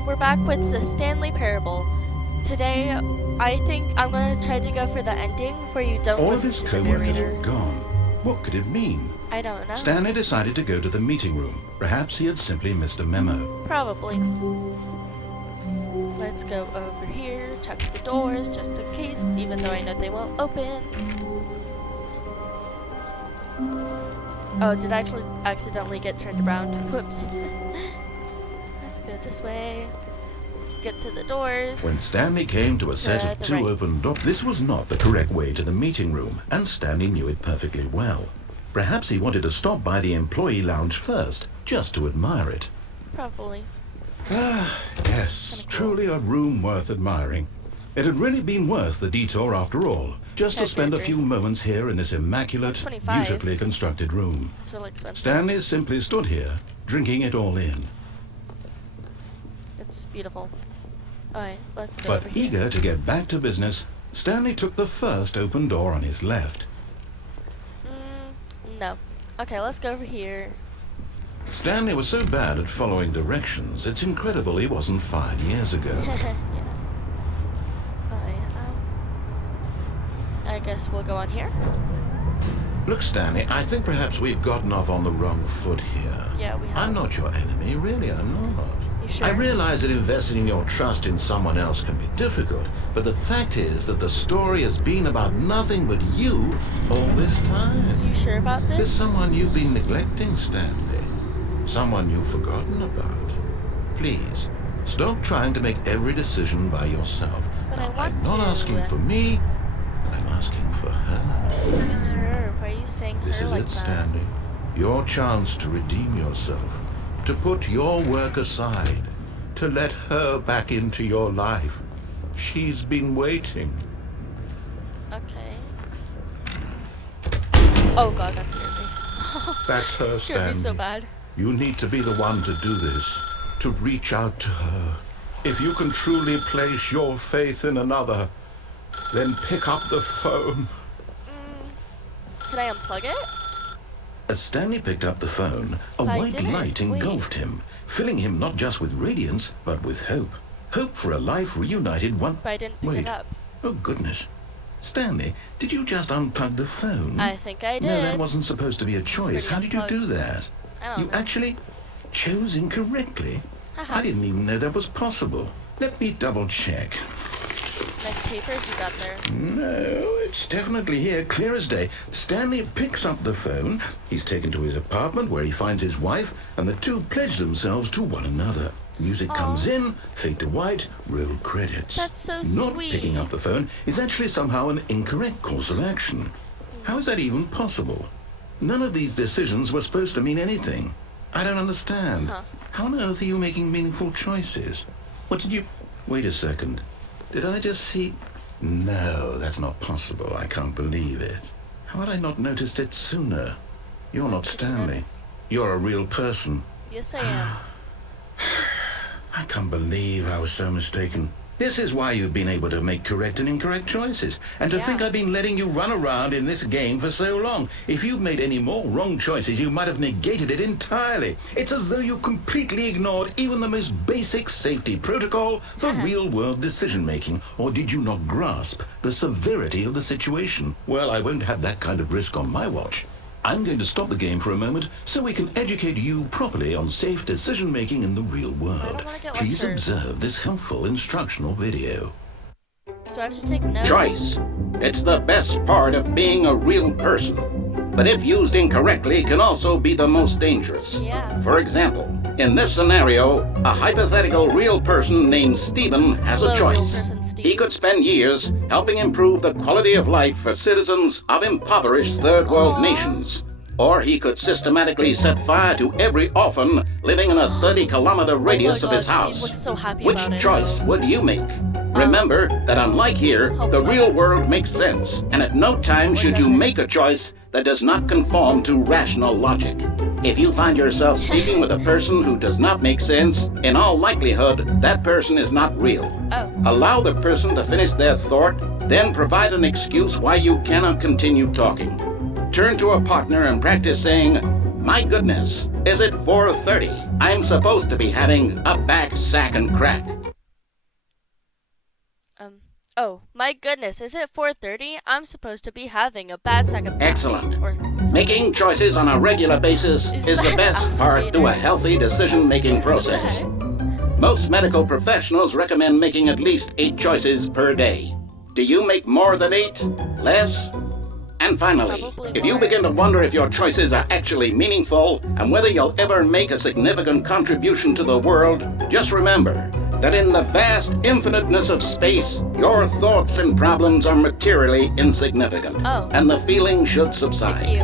everyone, we're back with the Stanley parable. Today, I think I'm gonna try to go for the ending where you don't All of listen his to the co-workers narrator. were gone. What could it mean? I don't know. Stanley decided to go to the meeting room. Perhaps he had simply missed a memo. Probably. Let's go over here, check the doors just in case, even though I know they won't open. Oh, did I actually accidentally get turned around? Whoops. Let's go this way. Get to the doors. When Stanley came to a set of two open doors, this was not the correct way to the meeting room, and Stanley knew it perfectly well. Perhaps he wanted to stop by the employee lounge first, just to admire it. Probably. Yes, truly a room worth admiring. It had really been worth the detour after all, just to spend a few moments here in this immaculate, beautifully constructed room. It's really expensive. Stanley simply stood here, drinking it all in. It's beautiful. Alright, let's go But over here. eager to get back to business, Stanley took the first open door on his left. No. Okay, let's go over here. Stanley was so bad at following directions, it's incredible he wasn't fired years ago. Yeah. I guess we'll go on here. Look, Stanley, I think perhaps we've gotten off on the wrong foot here. Yeah, we have. I'm not your enemy, really, I'm not. You sure? I realize that investing your trust in someone else can be difficult, but the fact is that the story has been about nothing but you all this time. You sure about this? There's someone you've been neglecting, Stanley. Someone you've forgotten about. Please, stop trying to make every decision by yourself. But Now, I want I'm not to. asking for me, I'm asking for her. Who's her? Why are you saying This her is like it, that? Stanley. Your chance to redeem yourself. To put your work aside. To let her back into your life. She's been waiting. Okay. Oh god, that scared me. That's her, Scared me Stanley. so bad. You need to be the one to do this. To reach out to her. If you can truly place your faith in another, then pick up the phone. Can I unplug it? As Stanley picked up the phone, a I white didn't. light engulfed him, filling him not just with radiance, but with hope. Hope for a life reunited one... But I didn't pick Wait. it up. Oh, goodness. Stanley, did you just unplug the phone? I think I did. No, that wasn't supposed to be a choice. How did you do that? I don't You know. actually chose incorrectly? Haha. I didn't even know that was possible. Let me double check. Nice papers you got there. No, it's definitely here, clear as day. Stanley picks up the phone. He's taken to his apartment where he finds his wife, and the two pledge themselves to one another. Music comes in, fade to white, roll credits. That's so Not sweet. picking up the phone is actually somehow an incorrect course of action. How is that even possible? None of these decisions were supposed to mean anything. I don't understand. How on earth are you making meaningful choices? What did you... Wait a second. Did I just see... No, that's not possible. I can't believe it. How had I not noticed it sooner? You're not Did you Stanley. notice? You're a real person. Yes, I am. I can't believe I was so mistaken. This is why you've been able to make correct and incorrect choices. And to Yeah. think I've been letting you run around in this game for so long. If you'd made any more wrong choices, you might have negated it entirely. It's as though you completely ignored even the most basic safety protocol for real-world decision-making. Or did you not grasp the severity of the situation? Well, I won't have that kind of risk on my watch. I'm going to stop the game for a moment so we can educate you properly on safe decision-making in the real world. wanna get Please lectured. observe this helpful instructional video. Do I have to take notes? Choice. It's the best part of being a real person. But if used incorrectly, can also be the most dangerous. Yeah. For example, in this scenario, a hypothetical real person named Stephen has Hello, a choice. real person Steve. He could spend years helping improve the quality of life for citizens of impoverished third world nations. Or he could systematically set fire to every orphan living in a 30-kilometer radius of his Steve house. looks so happy Which about it. choice would you make? Remember that unlike here, the real world makes sense, and at no time should you make a choice that does not conform to rational logic. If you find yourself speaking with a person who does not make sense, in all likelihood, that person is not real. Oh. Allow the person to finish their thought, then provide an excuse why you cannot continue talking. Turn to a partner and practice saying, My goodness, is it 4:30? I'm supposed to be having a back sack and crack. Oh, my goodness, is it 4:30? I'm supposed to be having a bad second back. Excellent. Or Making choices on a regular basis is the best part to a healthy decision-making process. Most medical professionals recommend making at least 8 choices per day. Do you make more than 8? Less? And finally, if you begin to wonder if your choices are actually meaningful and whether you'll ever make a significant contribution to the world, just remember that in the vast infiniteness of space, your thoughts and problems are materially insignificant, and the feeling should subside.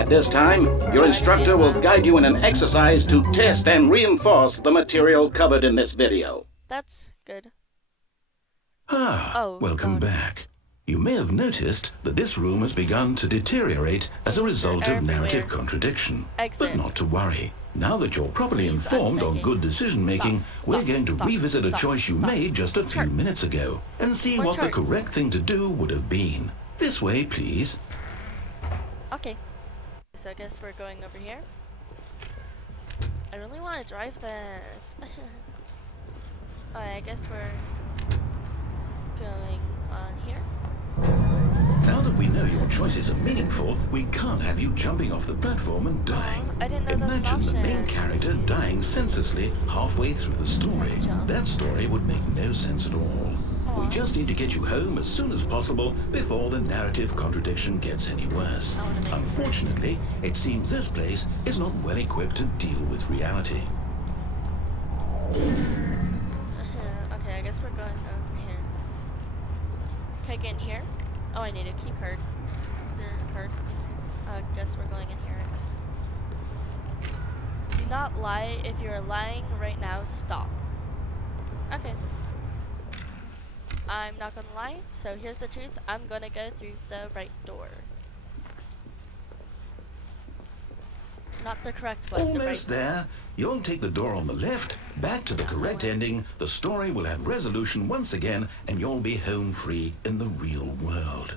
At this time, your instructor will guide you in an exercise to test and reinforce the material covered in this video. That's good. Welcome back. You may have noticed that this room has begun to deteriorate as a result of narrative contradiction. But not to worry. Now that you're properly informed on good decision-making, we're going to revisit a choice you made just a few minutes ago and see what the correct thing to do would have been. This way, please. Okay. So I guess we're going over here. I really want to drive this. I guess we're going on here. Now that we know your choices are meaningful, we can't have you jumping off the platform and dying. I didn't know that was an Imagine the main option. character dying senselessly halfway through the story. That story would make no sense at all. We just need to get you home as soon as possible before the narrative contradiction gets any worse. Unfortunately, it seems this place is not well equipped to deal with reality. Okay, I guess we're going over here. Can I get in here? Oh, I need a key card. Is there a card? I guess we're going in here, I guess. Do not lie. If you're lying right now, stop. Okay. I'm not gonna lie, so here's the truth. I'm gonna go through the right door. Not the correct one. Almost there. You'll take the door on the left, back to the correct ending, the story will have resolution once again, and you'll be home free in the real world.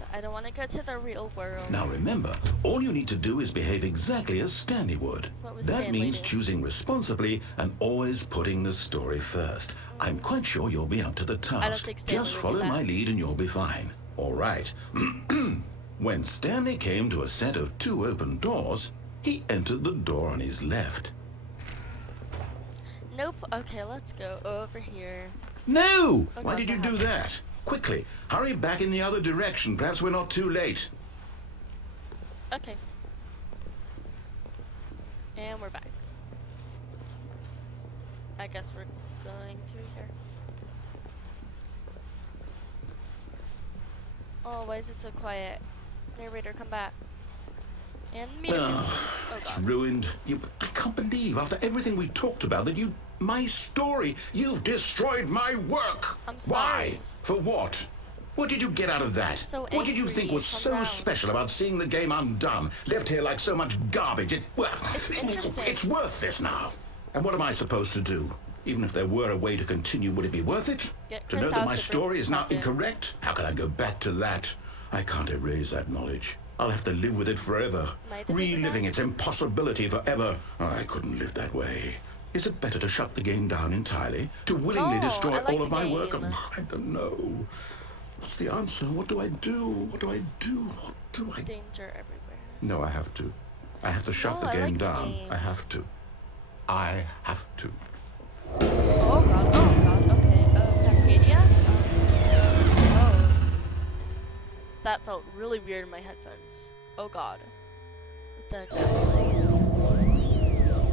But I don't want to go to the real world. Now remember, all you need to do is behave exactly as Stanley would. What was That Stanley means do? choosing responsibly and always putting the story first. I'm quite sure you'll be up to the task. think Stanley Just would follow do that. my lead and you'll be fine. All right. When Stanley came to a set of 2 open doors, he entered the door on his left. Nope. Okay, let's go over here. No! Oh, Why God, did you what do happened? that? Quickly, hurry back in the other direction. Perhaps we're not too late. Okay. And we're back. I guess we're going through here. Oh, why is it so quiet? Narrator, come back. And me. Oh It's God. ruined. I can't believe, after everything we talked about, that my story, you've destroyed my work. I'm sorry. Why? For what? What did you get out of that? So What did you think angry. was Calm so down. special about seeing the game undone, left here like so much garbage? It's interesting. It's worthless now. And what am I supposed to do? Even if there were a way to continue, would it be worth it? Get To Chris know that out my to story is now Chris in. incorrect? How can I go back to that? I can't erase that knowledge. I'll have to live with it forever. Might have been Reliving that. its impossibility forever. I couldn't live that way. Is it better to shut the game down entirely? To willingly No, destroy I like all of the my work? game. I don't know. What's the answer? What do I do? What do I do? What do I... Danger everywhere. No, I have to. I have to shut No, the I game like the down. game. I have to. I have to. Oh God. Oh God. Okay. Cascadia. Oh. That felt really weird in my headphones. Oh God. What the heck?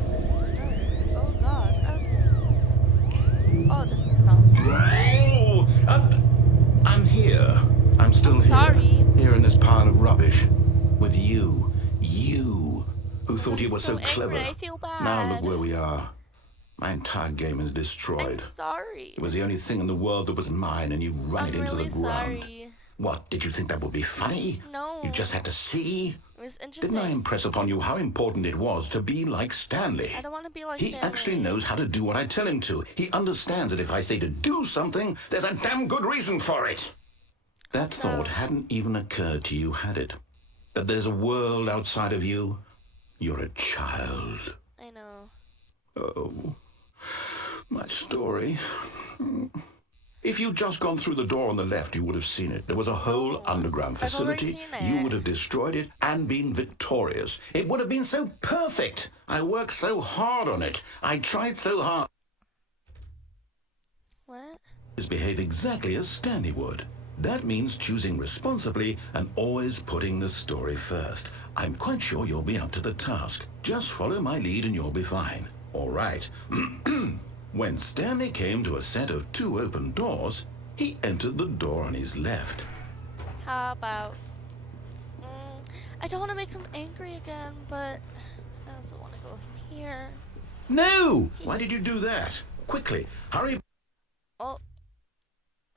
This is a door. Oh God. Okay. Oh, this is not. Oh, I'm here. I'm still I'm sorry. Here in this pile of rubbish. With you. You. Who thought you I'm were so angry, clever. I feel bad. Now look where we are. My entire game is I'm destroyed. sorry. It was the only thing in the world that was mine, and you've run I'm it into really the ground. sorry. What, did you think that would be funny? No. You just had to see? It was interesting. Didn't I impress upon you how important it was to be like Stanley? I don't want to be like He Stanley. actually knows how to do what I tell him to. He understands that if I say to do something, there's a damn good reason for it. That thought hadn't even occurred to you, had it? that there's a world outside of you? You're a child. I know. Oh, my story. If you'd just gone through the door on the left, you would have seen it. There was a whole underground I've already facility. seen it. You would have destroyed it and been victorious. It would have been so perfect. I worked so hard on it. I tried so hard. What? Behave exactly as Stanley would. That means choosing responsibly and always putting the story first. I'm quite sure you'll be up to the task. Just follow my lead and you'll be fine. All right. When Stanley came to a set of 2 open doors, he entered the door on his left. How about... I don't want to make him angry again, but I also want to go here. No! Why did you do that? Quickly, hurry. Oh.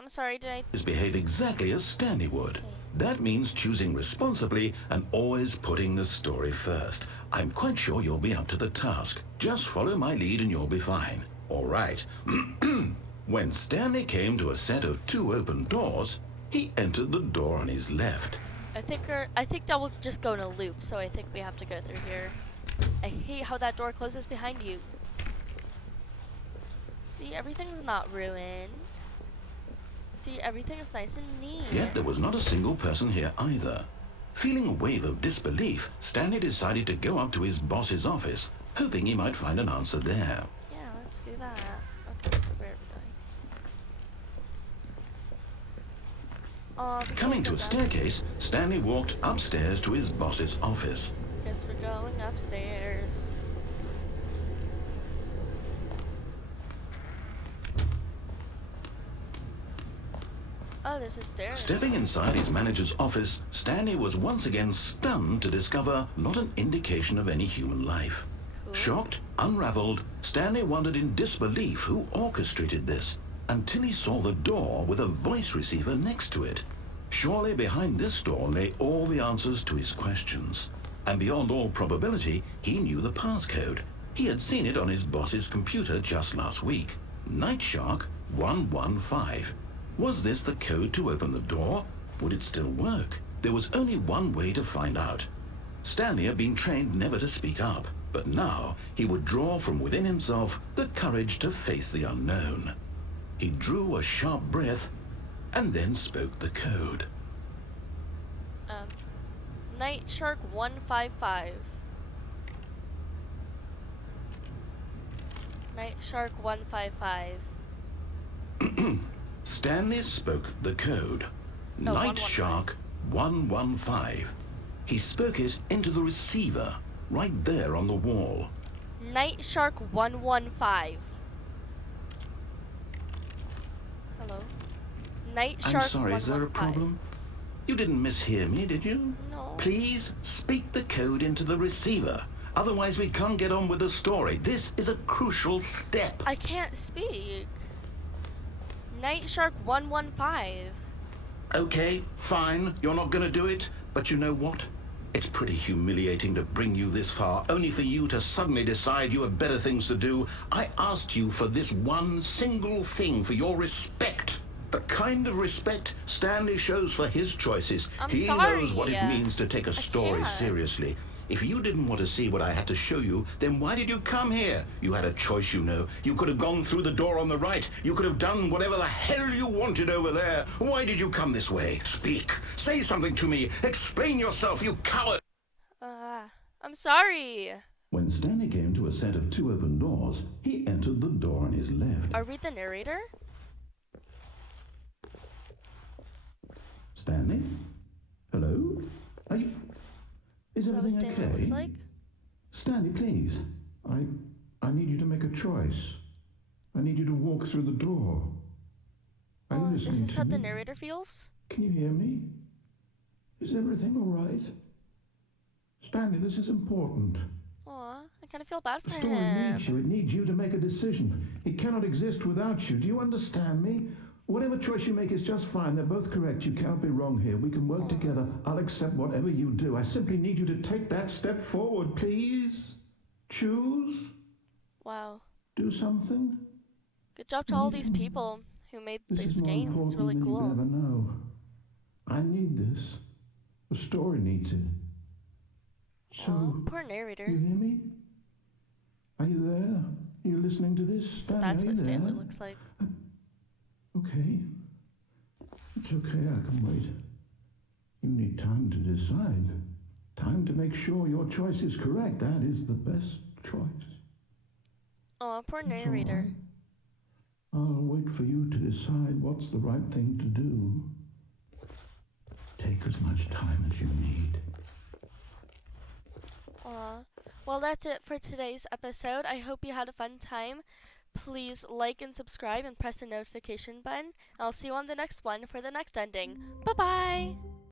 I'm sorry, did I... Behave exactly as Stanley would. Okay. That means choosing responsibly and always putting the story first. I'm quite sure you'll be up to the task. Just follow my lead and you'll be fine. All right. When Stanley came to a set of 2 open doors, he entered the door on his left. I think that will just go in a loop, so I think we have to go through here. I hate how that door closes behind you. See, everything's not ruined. See, everything is nice and neat. Yet there was not a single person here either. Feeling a wave of disbelief, Stanley decided to go up to his boss's office, hoping he might find an answer there. Yeah, let's do that. Okay, where are we going? Coming to a staircase, Stanley walked upstairs to his boss's office. Guess we're going upstairs. Oh, there's a stair. Stepping inside his manager's office, Stanley was once again stunned to discover not an indication of any human life. Cool. Shocked, unraveled, Stanley wondered in disbelief who orchestrated this, until he saw the door with a voice receiver next to it. Surely behind this door lay all the answers to his questions. And beyond all probability, he knew the passcode. He had seen it on his boss's computer just last week. Nightshark 115. Was this the code to open the door? Would it still work? There was only one way to find out. Stanley had been trained never to speak up, but now he would draw from within himself the courage to face the unknown. He drew a sharp breath and then spoke the code. Nightshark 155. Nightshark 155. Stanley spoke the code. Oh, Nightshark 115. He spoke it into the receiver, right there on the wall. Nightshark 115. Hello? Nightshark I'm sorry, is there a 115. problem? You didn't mishear me, did you? No. Please speak the code into the receiver. Otherwise we can't get on with the story. This is a crucial step. I can't speak. Nightshark 115. Okay, fine, you're not gonna do it, but you know what? It's pretty humiliating to bring you this far, only for you to suddenly decide you have better things to do. I asked you for this one single thing, for your respect. The kind of respect Stanley shows for his choices. He knows what it means to take a story seriously. If you didn't want to see what I had to show you, then why did you come here? You had a choice, you know. You could have gone through the door on the right. You could have done whatever the hell you wanted over there. Why did you come this way? Speak. Say something to me. Explain yourself, you coward. I'm sorry. When Stanley came to a set of 2 open doors, he entered the door on his left. Are we the narrator? Stanley? Hello? Are you... Is That was everything Stanley okay? looks like? Stanley, please. I need you to make a choice. I need you to walk through the door. Are you Is listening this to how me? the narrator feels? Can you hear me? Is everything all right? Stanley, this is important. Aw, I kind of feel bad for The story him. needs you. It needs you to make a decision. It cannot exist without you. Do you understand me? Whatever choice you make is just fine. They're both correct. You cannot be wrong here. We can work together. I'll accept whatever you do. I simply need you to take that step forward, please. Choose. Wow. Do something. Good job to all these people who made this game. It's really You cool. ever know. I need this. The story needs it. So, Poor narrator. you hear me? Are you there? Are you listening to this? So Stanley, that's are you what Stanley there? looks like. Okay. It's okay, I can wait. You need time to decide. Time to make sure your choice is correct. That is the best choice. Oh, poor That's all narrator. right. I'll wait for you to decide what's the right thing to do. Take as much time as you need. Aw. Well, that's it for today's episode. I hope you had a fun time. Please like and subscribe and press the notification button. I'll see you on the next one for the next ending. Bye-bye!